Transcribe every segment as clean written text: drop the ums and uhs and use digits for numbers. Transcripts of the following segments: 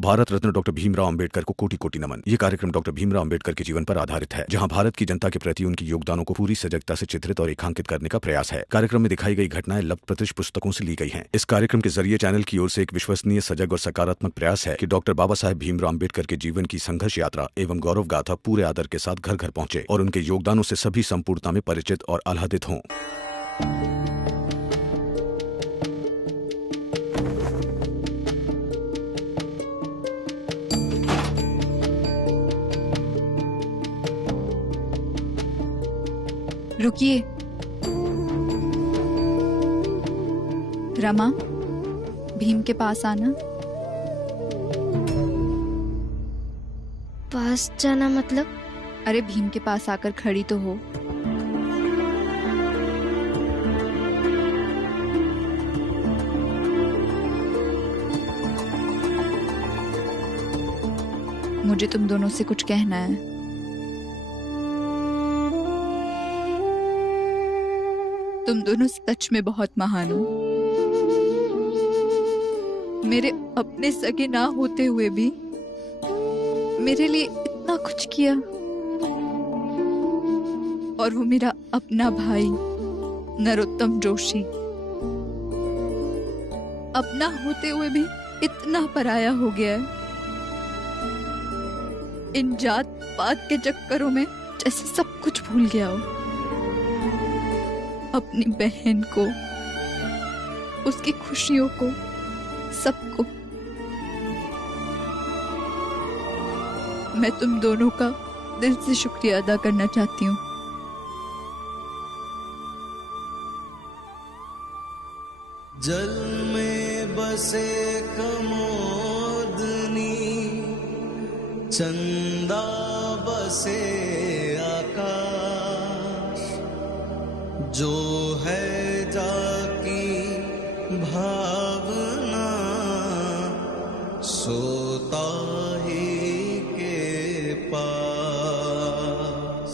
Bharat Ratna doctor Bhimrao Ambedkar को कोटि कोटि नमन। ये कार्यक्रम डॉक्टर भीमराव अंबेडकर के जीवन पर आधारित है, जहां भारत की जनता के प्रति उनके योगदानों को पूरी सजगता से चित्रित और रेखांकित करने का प्रयास है। कार्यक्रम में दिखाई गई घटनाएं लब्ध पुस्तकों से ली गई हैं। इस कार्यक्रम के जरिए चैनल की ओर से एक विश्वसनीय, सजग और सकारात्मक प्रयास है कि डॉक्टर बाबा साहेब भीमराव अंबेडकर के जीवन की संघर्ष यात्रा एवं गौरव गाथा पूरे आदर के साथ घर घर पहुंचे और उनके योगदानों से सभी संपूर्णता में परिचित और आह्लादित हों। रुकिए। रमा, भीम के पास आना। पास जाना मतलब? अरे भीम के पास आकर खड़ी तो हो। मुझे तुम दोनों से कुछ कहना है। तुम दोनों सच में बहुत महान हो। मेरे अपने सगे ना होते हुए भी मेरे लिए इतना कुछ किया, और वो मेरा अपना भाई नरोत्तम जोशी अपना होते हुए भी इतना पराया हो गया है। इन जात पात के चक्करों में जैसे सब कुछ भूल गया हो। अपनी बहन को, उसकी खुशियों को, सबको। मैं तुम दोनों का दिल से शुक्रिया अदा करना चाहती हूँ। जल में बसे कमोदनी, चंदा बसे आकाश, जो है जाकी भावना, सोता ही के पास।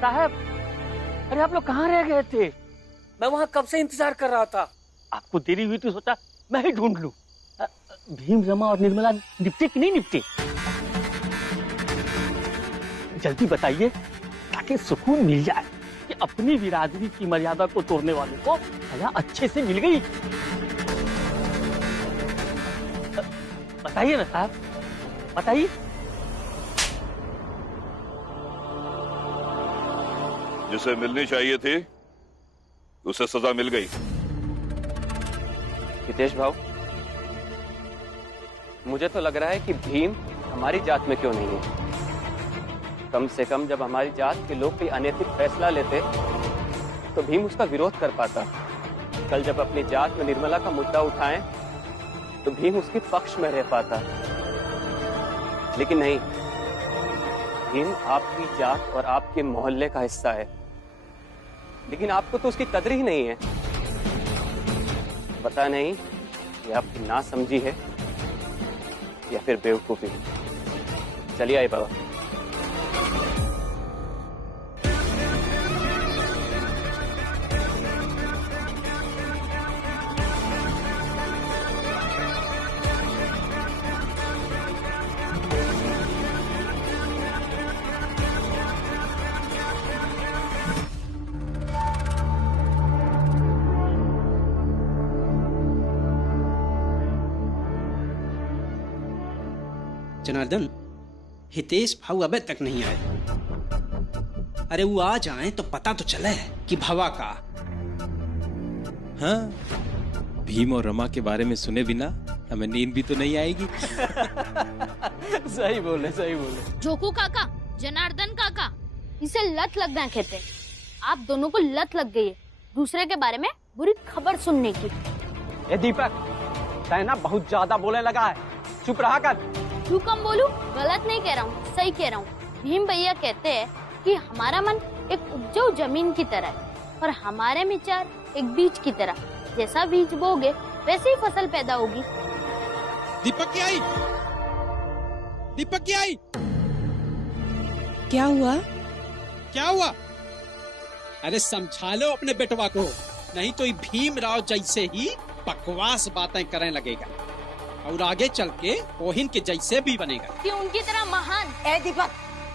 साहब, अरे आप लोग कहाँ रह गए थे? मैं वहाँ कब से इंतजार कर रहा था। आपको देरी हुई तो सोचा मैं ही ढूंढ लूं। भीम, रमा और निर्मला निपटे कि नहीं निपटे? जल्दी बताइए ताकि सुकून मिल जाए कि अपनी बिरादरी की मर्यादा को तोड़ने वालों को सजा अच्छे से मिल गई। बताइए ना साहब, बताइए। जिसे मिलनी चाहिए थी उसे सजा मिल गई। हितेश भाव, मुझे तो लग रहा है कि भीम हमारी जात में क्यों नहीं है। कम से कम जब हमारी जात के लोग कोई अनैतिक फैसला लेते तो भीम उसका विरोध कर पाता। कल जब अपनी जात में निर्मला का मुद्दा उठाएं तो भीम उसके पक्ष में रह पाता, लेकिन नहीं। भीम आपकी जात और आपके मोहल्ले का हिस्सा है, लेकिन आपको तो उसकी कदर ही नहीं है। पता नहीं ये आपकी नासमझी है या फिर बेवकूफी। चलिए आइए बाबा। जनार्दन, हितेश भाऊ अबे तक नहीं आए। अरे वो आ जाएं तो पता तो चले कि भवा का। हाँ, भीम और रमा के बारे में सुने बिना हमें नींद भी तो नहीं आएगी। सही बोले, सही बोले। जोकू काका, जनार्दन काका, इसे लत लग गए कहते। आप दोनों को लत लग गई है दूसरे के बारे में बुरी खबर सुनने की। ए दीपक, तैना बहुत ज्यादा बोलने लगा है, चुप रहा कर। क्यों कम बोलूं? गलत नहीं कह रहा हूँ, सही कह रहा हूँ। भीम भैया कहते हैं कि हमारा मन एक उपजाऊ जमीन की तरह है और हमारे विचार एक बीज की तरह। जैसा बीज बोगे वैसे ही फसल पैदा होगी। दीपक की आई, दीपक की आई। क्या हुआ? क्या हुआ? अरे समझा लो अपने बेटवा को। नहीं तो ये भीमराव जैसे ही बकवास बातें करने लगेगा और आगे चल के ओहिन के जैसे भी बनेगा। कि उनकी तरह महान। ए दीपक,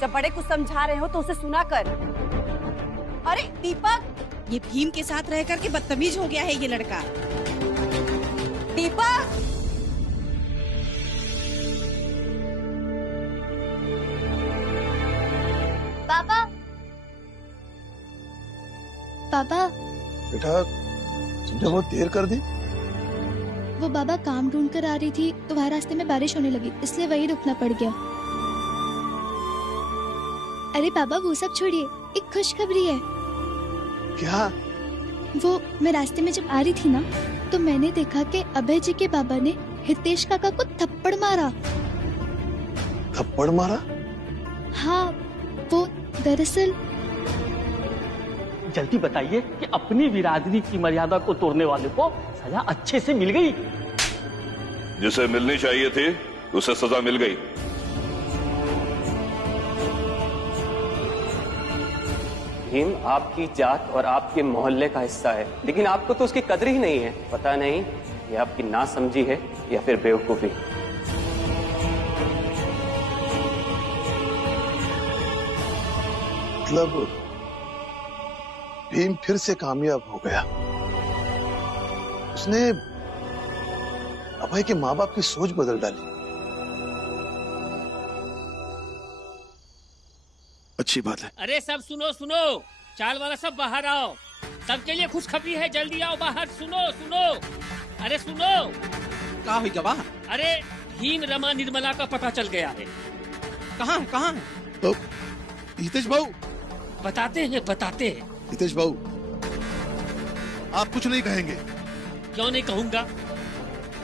जब बड़े कुछ समझा रहे हो तो उसे सुना कर। अरे दीपक, ये भीम के साथ रह करके बदतमीज हो गया है ये लड़का। दीपक, पापा पापा बेटा तुमने बहुत देर कर दी। वो बाबा काम ढूंढ कर आ रही थी तो वहाँ रास्ते में बारिश होने लगी, इसलिए वही रुकना पड़ गया। अरे बाबा वो सब छोड़िए, एक खुशखबरी है। क्या? वो मैं रास्ते में जब आ रही थी ना तो मैंने देखा कि अभय जी के बाबा ने हितेश काका को थप्पड़ मारा। थप्पड़ मारा? हाँ, वो दरअसल। जल्दी बताइए कि अपनी बिरादरी की मर्यादा को तोड़ने वाले को सजा अच्छे से मिल गई। जिसे मिलनी चाहिए थी उसे सजा मिल गई। भीम आपकी जात और आपके मोहल्ले का हिस्सा है, लेकिन आपको तो उसकी कदर ही नहीं है। पता नहीं ये आपकी नासमझी है या फिर बेवकूफी। मतलब भीम फिर से कामयाब हो गया। उसने अभय के माँ बाप की सोच बदल डाली। अच्छी बात है। अरे सब सुनो सुनो, चाल वाला सब बाहर आओ। सबके लिए खुशखबरी है, जल्दी आओ बाहर। सुनो सुनो, अरे सुनो। क्या हुई गवाह? अरे भीम रमा निर्मला का पता चल गया है। कहाँ कहाँ? तो हितेश भाऊ बताते हैं। हितेश भाऊ, आप कुछ नहीं कहेंगे? क्यों नहीं कहूंगा?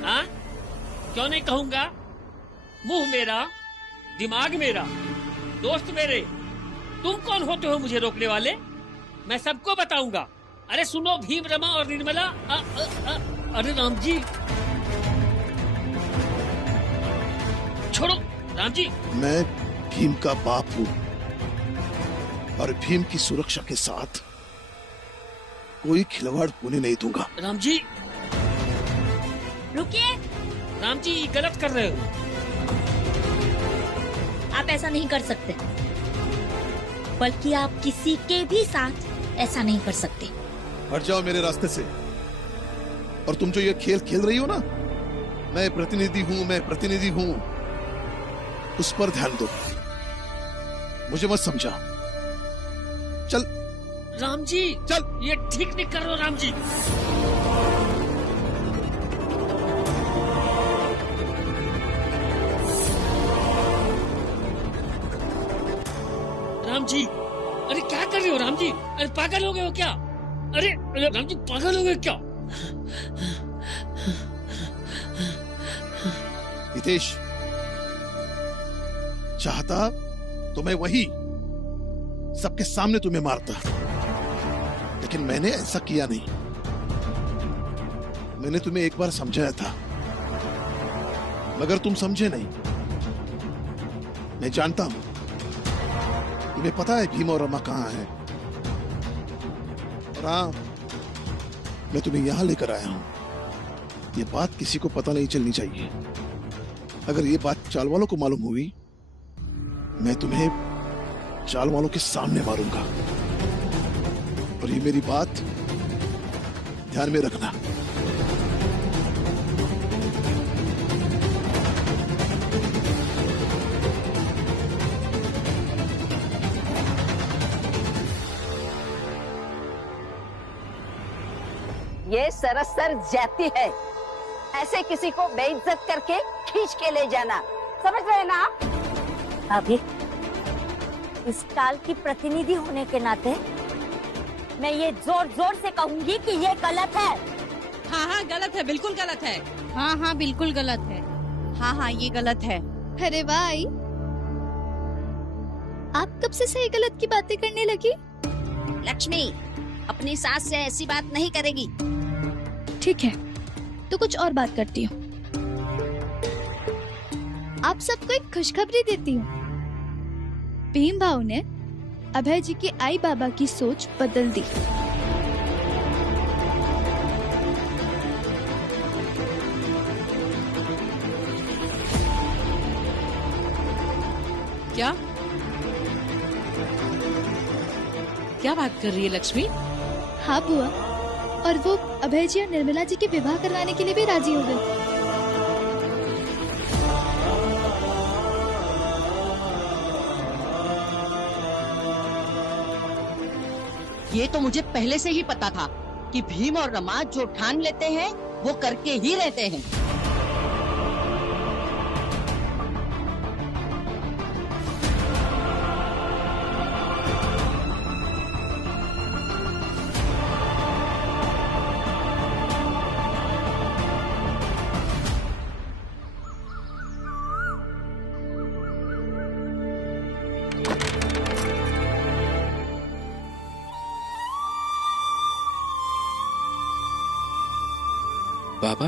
हाँ, क्यों नहीं कहूंगा? मुंह मेरा, दिमाग मेरा, दोस्त मेरे, तुम कौन होते हो मुझे रोकने वाले? मैं सबको बताऊंगा। अरे सुनो, भीम रमा और निर्मला। अरे राम जी, छोड़ो राम जी। मैं भीम का बाप हूँ और भीम की सुरक्षा के साथ कोई खिलवाड़ होने नहीं दूंगा। राम जी रुकिए। राम जी, गलत कर रहे हो। आप ऐसा नहीं कर सकते, बल्कि आप किसी के भी साथ ऐसा नहीं कर सकते। हट जाओ मेरे रास्ते से। और तुम जो ये खेल खेल रही हो ना, मैं प्रतिनिधि हूँ, उस पर ध्यान दो। मुझे मत समझा। चल राम जी, चल। ये ठीक नहीं कर रहे हो राम जी। राम जी, अरे क्या कर रहे हो राम जी? अरे पागल हो गए हो क्या? अरे राम जी, पागल हो गए क्या? हितेश, चाहता तो मैं वही सबके सामने तुम्हें मारता, लेकिन मैंने ऐसा किया नहीं। मैंने तुम्हें एक बार समझाया था, मगर तुम समझे नहीं। मैं जानता हूं, तुम्हें पता है भीम और रमा कहां है। और हाँ, मैं तुम्हें यहां लेकर आया हूं। ये बात किसी को पता नहीं चलनी चाहिए। अगर ये बात चाल वालों को मालूम हुई, मैं तुम्हें चाल वालों के सामने मारूंगा। और ये मेरी बात ध्यान में रखना। ये सरासर जाती है। ऐसे किसी को बेइज्जत करके खींच के ले जाना, समझ रहे ना आप? भाभी, इस काल की प्रतिनिधि होने के नाते मैं ये जोर जोर से कहूंगी कि ये गलत है। हाँ हाँ गलत है, बिल्कुल गलत है। हाँ हाँ बिल्कुल गलत है। हाँ हाँ ये गलत है। अरे वाह आई, आप कब से सही गलत की बातें करने लगी? लक्ष्मी अपनी सास से ऐसी बात नहीं करेगी। ठीक है, तो कुछ और बात करती हूँ। आप सबको एक खुशखबरी देती हूँ। भीम भाऊ ने अभय जी की आई बाबा की सोच बदल दी। क्या क्या बात कर रही है लक्ष्मी? हाँ बुआ, और वो अभय जी और निर्मला जी के विवाह करवाने के लिए भी राजी हो गए। ये तो मुझे पहले से ही पता था कि भीम और रमा जो ठान लेते हैं वो करके ही रहते हैं। बाबा,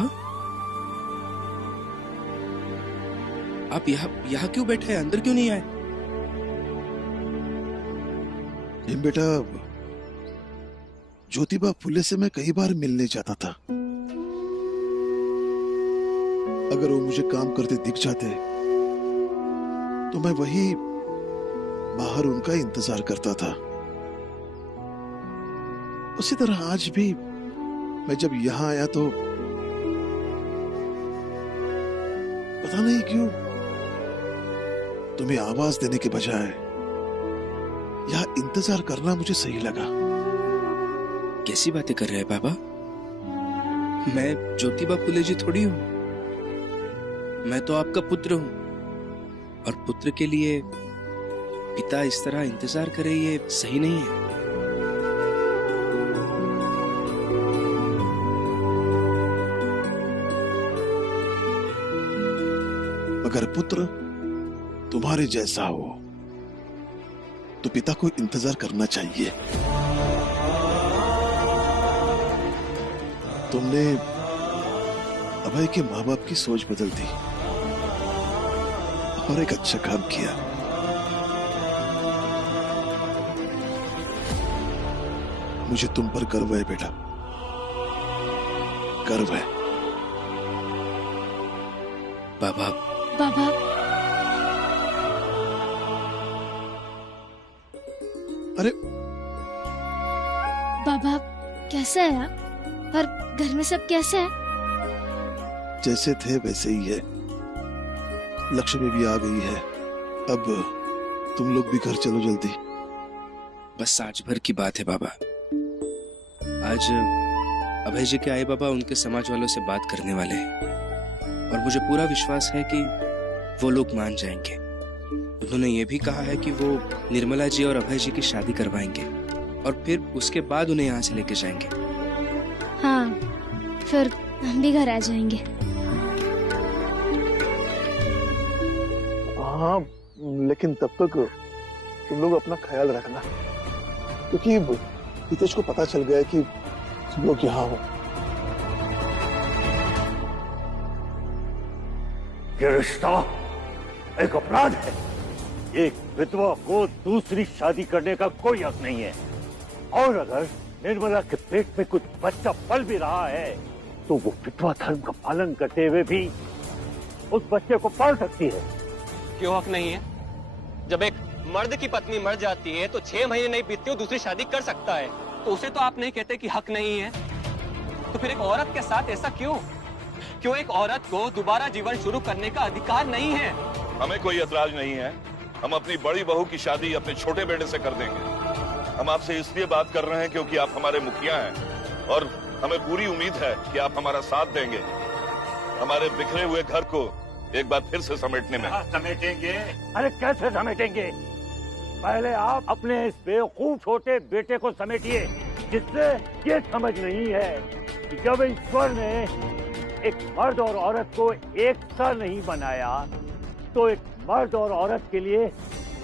आप यहाँ क्यों बैठे हैं? अंदर क्यों नहीं आए? बेटा, ज्योतिबा फुले से मैं कई बार मिलने जाता था। अगर वो मुझे काम करते दिख जाते तो मैं वही बाहर उनका इंतजार करता था। उसी तरह आज भी मैं जब यहाँ आया तो पता नहीं क्यों तुम्हें आवाज देने के बजाय यहाँ इंतजार करना मुझे सही लगा। कैसी बातें कर रहे हैं बाबा? मैं ज्योतिबा फुले जी थोड़ी हूँ। मैं तो आपका पुत्र हूँ, और पुत्र के लिए पिता इस तरह इंतजार करे ये सही नहीं है। अगर पुत्र तुम्हारे जैसा हो तो पिता को इंतजार करना चाहिए। तुमने अभय के माँ बाप की सोच बदल दी और एक अच्छा काम किया। मुझे तुम पर गर्व है बेटा, गर्व है। बाबा, बाबा, अरे बाबा कैसा है आप? और घर में सब कैसे है? जैसे थे वैसे ही है। लक्ष्मी भी आ गई है। अब तुम लोग भी घर चलो जल्दी। बस आज भर की बात है बाबा। आज अभय जी के आए बाबा उनके समाज वालों से बात करने वाले हैं, और मुझे पूरा विश्वास है कि वो लोग मान जाएंगे। उन्होंने ये भी कहा है कि वो निर्मला जी और अभय जी की शादी करवाएंगे, और फिर उसके बाद उन्हें यहाँ से लेके जाएंगे। हाँ, फिर हम भी घर आ जाएंगे। हाँ, लेकिन तब तक तुम लोग अपना ख्याल रखना, क्योंकि हितेश को पता चल गया कि तुम लोग यहाँ हो। ये रिश्ता एक अपराध है। एक विधवा को दूसरी शादी करने का कोई हक नहीं है, और अगर निर्मला के पेट में कुछ बच्चा पल भी रहा है तो वो विधवा धर्म का पालन करते हुए भी उस बच्चे को पाल सकती है। क्यों हक नहीं है? जब एक मर्द की पत्नी मर जाती है तो 6 महीने नहीं बीतते वो दूसरी शादी कर सकता है, तो उसे तो आप नहीं कहते कि हक नहीं है। तो फिर एक औरत के साथ ऐसा क्यों? क्यों एक औरत को दोबारा जीवन शुरू करने का अधिकार नहीं है? हमें कोई एतराज नहीं है। हम अपनी बड़ी बहू की शादी अपने छोटे बेटे से कर देंगे। हम आपसे इसलिए बात कर रहे हैं क्योंकि आप हमारे मुखिया हैं, और हमें पूरी उम्मीद है कि आप हमारा साथ देंगे हमारे बिखरे हुए घर को एक बार फिर से समेटने में। समेटेंगे? अरे कैसे समेटेंगे? पहले आप अपने इस बेवकूफ छोटे बेटे को समेटिए, जिससे ये समझ नहीं है कि जब ईश्वर ने एक मर्द और औरत को एक सा नहीं बनाया तो एक मर्द और औरत के लिए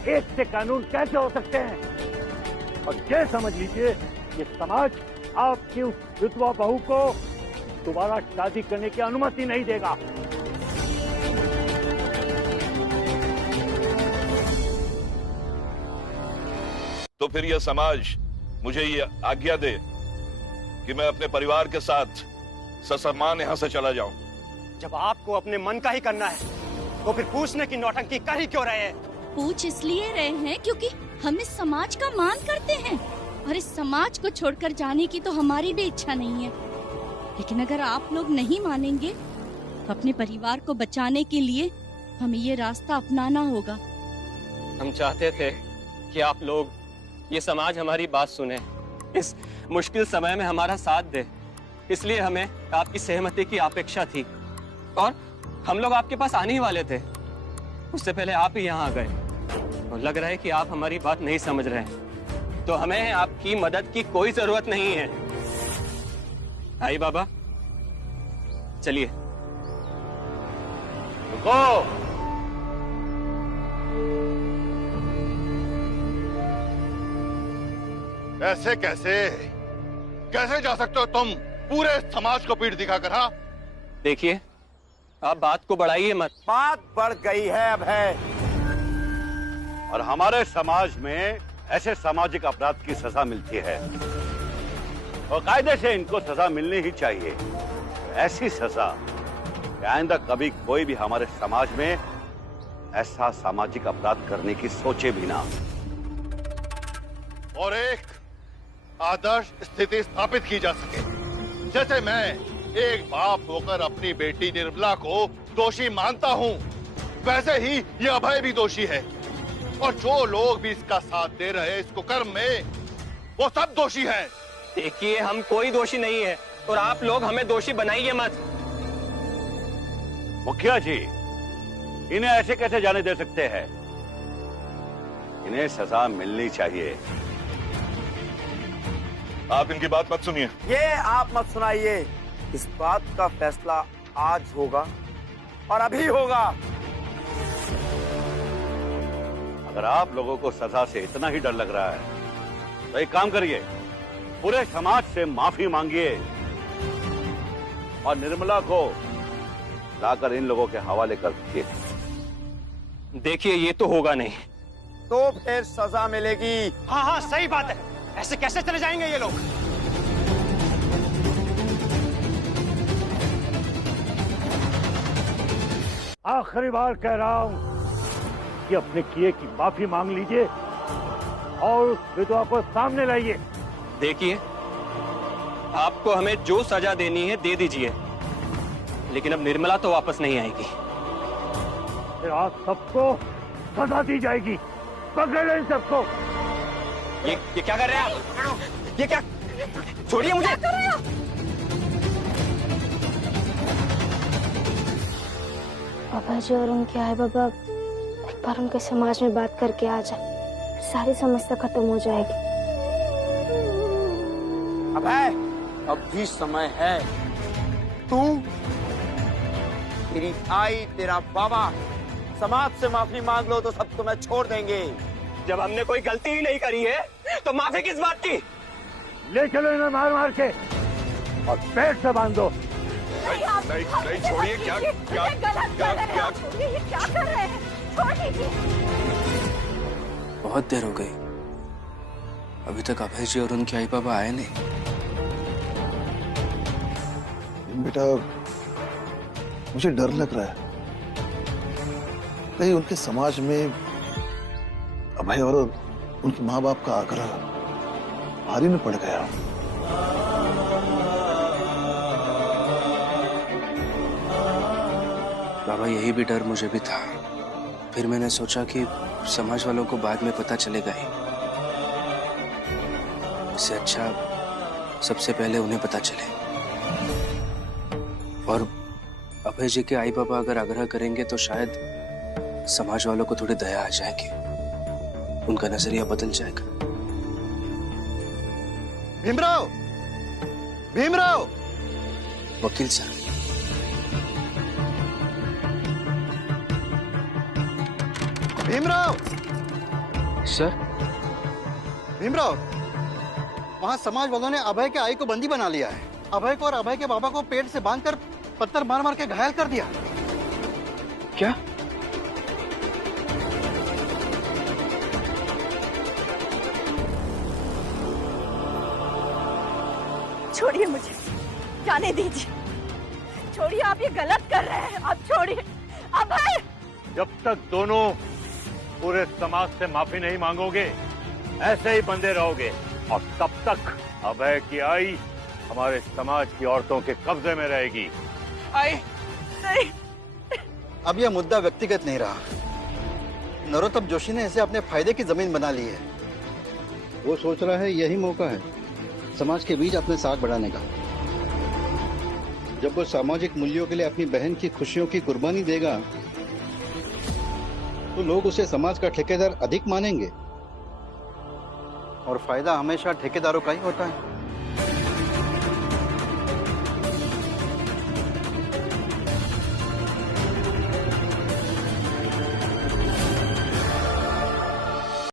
एक से कानून कैसे हो सकते हैं। और ये समझ लीजिए कि समाज आपकी उस विधवा बहू को दोबारा शादी करने की अनुमति नहीं देगा। तो फिर यह समाज मुझे ये आज्ञा दे कि मैं अपने परिवार के साथ ससम्मान यहाँ से चला जाऊं। जब आपको अपने मन का ही करना है तो फिर पूछने की नौटंकी कर ही क्यों रहे हैं? पूछ इसलिए रहे हैं क्योंकि हम इस समाज का मान करते हैं और इस समाज को छोड़कर जाने की तो हमारी भी इच्छा नहीं है। लेकिन अगर आप लोग नहीं मानेंगे तो अपने परिवार को बचाने के लिए हमें ये रास्ता अपनाना होगा। हम चाहते थे कि आप लोग, ये समाज हमारी बात सुने, इस मुश्किल समय में हमारा साथ दे, इसलिए हमें आपकी सहमति की अपेक्षा थी और हम लोग आपके पास आने ही वाले थे। उससे पहले आप ही यहाँ आ गए और लग रहा है कि आप हमारी बात नहीं समझ रहे हैं, तो हमें आपकी मदद की कोई जरूरत नहीं है। आई बाबा, चलिए। रुको, ऐसे कैसे कैसे जा सकते हो तुम पूरे समाज को पीठ दिखाकर? हाँ, देखिए, आप बात को बढ़ाइए मत। बात बढ़ गई है अब है, और हमारे समाज में ऐसे सामाजिक अपराध की सजा मिलती है और कायदे से इनको सजा मिलनी ही चाहिए। ऐसी सजा कि आइंदा कभी कोई भी हमारे समाज में ऐसा सामाजिक अपराध करने की सोचे भी ना, और एक आदर्श स्थिति स्थापित की जा सके। जैसे मैं एक बाप होकर अपनी बेटी निर्मला को दोषी मानता हूँ, वैसे ही ये अभय भी दोषी है, और जो लोग भी इसका साथ दे रहे हैं इसको कर्म में, वो सब दोषी हैं। देखिए, हम कोई दोषी नहीं है और आप लोग हमें दोषी बनाइए मत। मुखिया जी, इन्हें ऐसे कैसे जाने दे सकते हैं? इन्हें सजा मिलनी चाहिए। आप इनकी बात मत सुनिए। ये आप मत सुनाइए। इस बात का फैसला आज होगा और अभी होगा। अगर आप लोगों को सजा से इतना ही डर लग रहा है तो एक काम करिए, पूरे समाज से माफी मांगिए और निर्मला को लाकर इन लोगों के हवाले कर दीजिए। देखिए, ये तो होगा नहीं। तो फिर सजा मिलेगी। हाँ हाँ, सही बात है। ऐसे कैसे चले जाएंगे ये लोग? आखिरी बार कह रहा हूं कि अपने किए की माफी मांग लीजिए और उस विधवा को सामने लाइए। देखिए, आपको हमें जो सजा देनी है दे दीजिए, लेकिन अब निर्मला तो वापस नहीं आएगी। फिर आज सबको सजा दी जाएगी। पकड़ लो इन सबको। ये क्या कर रहे हैं आप? ये क्या? छोड़िए मुझे। पापा जी और उनके आए बाबा एक बार उनके समाज में बात करके आ जाए, सारी समस्या खत्म हो जाएगी। अब भी समय है। तू, तेरी आई, तेरा बाबा समाज से माफी मांग लो तो सब तुम्हें छोड़ देंगे। जब हमने कोई गलती ही नहीं करी है तो माफी किस बात की? ले चलो इन्हें मार मार के और पेट से बांध दो। नहीं, छोड़िए। क्या कर रहे हैं? छोड़ दीजिए। बहुत देर हो गई, अभी तक अभय जी और उनके आई बाबा आए नहीं। बेटा, मुझे डर लग रहा है कहीं उनके समाज में अभय और उनके माँ बाप का आग्रह भारी में पड़ गया। बाबा, यही भी डर मुझे भी था। फिर मैंने सोचा कि समाज वालों को बाद में पता चलेगा ही, इससे अच्छा सबसे पहले उन्हें पता चले। और अभय जी के आई बाबा अगर आग्रह करेंगे तो शायद समाज वालों को थोड़ी दया आ जाएगी, उनका नजरिया बदल जाएगा। भीमराव, भीमराव! वकील साहब, भीमराव! सर? भीमराव, वहाँ समाज वालों ने अभय के आई को बंदी बना लिया है। अभय को और अभय के बाबा को पेट से बांधकर पत्थर मार मार के घायल कर दिया। क्या? छोड़िए मुझे, जाने दीजिए। छोड़िए, आप ये गलत कर रहे हैं। आप छोड़िए। अभय! जब तक दोनों पूरे समाज से माफी नहीं मांगोगे, ऐसे ही बंधे रहोगे और तब तक अभय की आई हमारे समाज की औरतों के कब्जे में रहेगी। आई नहीं। अब यह मुद्दा व्यक्तिगत नहीं रहा। नरोत्तम जोशी ने इसे अपने फायदे की जमीन बना ली है। वो सोच रहा है यही मौका है समाज के बीच अपने साथ बढ़ाने का। जब वो सामाजिक मूल्यों के लिए अपनी बहन की खुशियों की कुर्बानी देगा तो लोग उसे समाज का ठेकेदार अधिक मानेंगे और फायदा हमेशा ठेकेदारों का ही होता है।